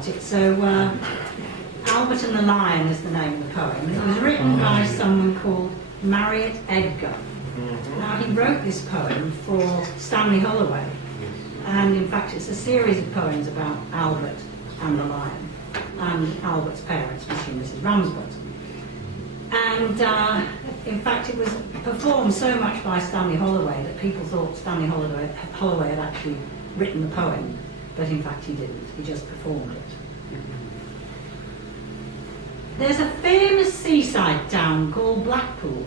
So, Albert and the Lion is the name of the poem. It was written by someone called Marriott Edgar. Now, he wrote this poem for Stanley Holloway, and in fact it's a series of poems about Albert and the Lion, and Albert's parents, Mr. and Mrs. Ramsbottom. And in fact it was performed so much by Stanley Holloway that people thought Stanley Holloway had actually written the poem, but in fact he didn't, he just performed it. There's a famous seaside town called Blackpool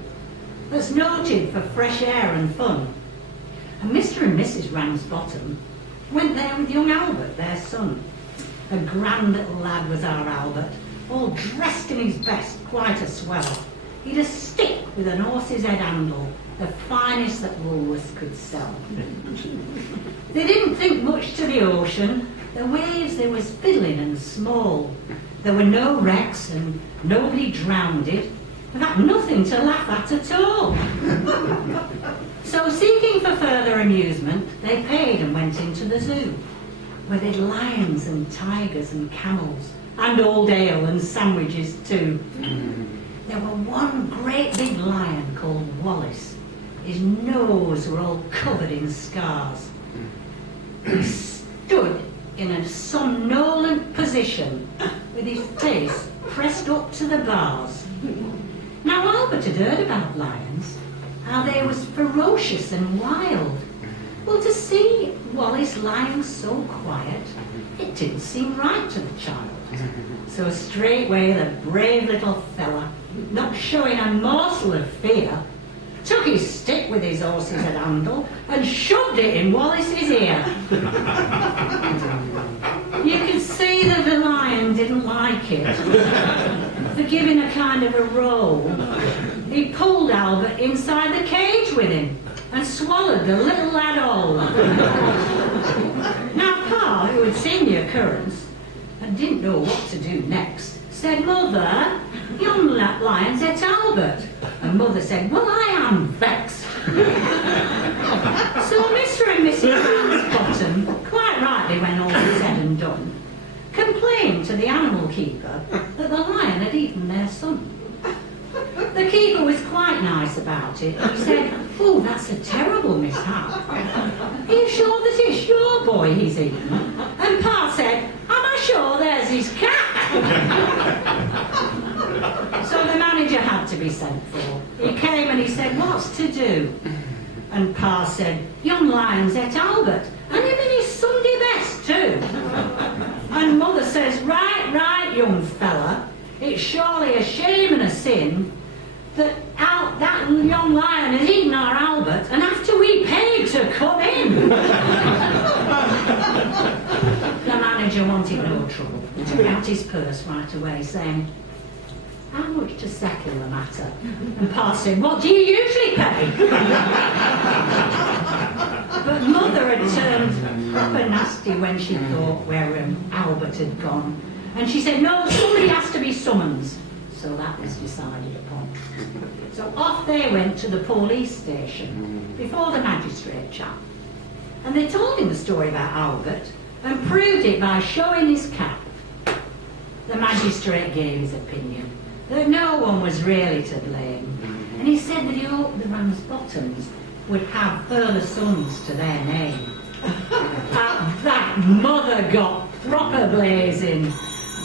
that's noted for fresh air and fun. And Mr. and Mrs. Ramsbottom went there with young Albert, their son. A grand little lad was our Albert, all dressed in his best, quite a swell. He'd a stick with an horse's head handle, the finest that Woolworths could sell. They didn't think much to the ocean. The waves, they was fiddling and small. There were no wrecks and nobody drowned it. In fact, nothing to laugh at all. So, seeking for further amusement, they paid and went into the zoo, where they'd lions and tigers and camels, and old ale and sandwiches too. There were one great big lion called Wallace. His nose were all covered in scars. He stood in a somnolent position with his face pressed up to the bars. Now Albert had heard about lions, how they was ferocious and wild. Well, to see Wallace lying so quiet, it didn't seem right to the child. So straightway the brave little fella, not showing a morsel of fear, took his stick with his horse's head handle and shoved it in Wallace's ear. You could see that the lion didn't like it. For giving a kind of a roll, he pulled Albert inside the cage with him and swallowed the little lad whole. Now Pa, who had seen the occurrence and didn't know what to do next, said, "Mother, young lion's at Albert." And Mother said, "Well, I am vexed." So Mr. and Mrs. Ramsbottom, quite rightly when all was said and done, complained to the animal keeper that the lion had eaten their son. The keeper was quite nice about it. He said, "Oh, that's a terrible mishap. Are you sure that it's your boy he's eaten?" And Pa said, "Am I sure there's his cat?" So the manager had to be sent for. He came and he said, "What's to do?" And Pa said, "Young lion's at Albert, and him in his Sunday best too." And Mother says, right, young fella, it's surely a shame and a sin that that young lion has eaten our Albert, and after we paid to come in." The manager wanted no trouble. He took out his purse right away, saying, "How much to settle the matter?" And Pa said, "What do you usually pay?" But Mother had turned proper nasty when she thought where Albert had gone. And she said, "No, somebody has to be summoned." So that was decided upon. So off they went to the police station before the magistrate chap. And they told him the story about Albert and proved it by showing his cap. The magistrate gave his opinion that no one was really to blame. And he said that he hoped the Ramsbottoms would have further sons to their name. At that, Mother got proper blazing.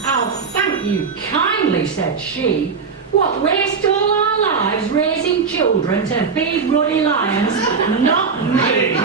"I'll thank you kindly," said she. "What, waste all our lives raising children to feed ruddy lions? Not me!"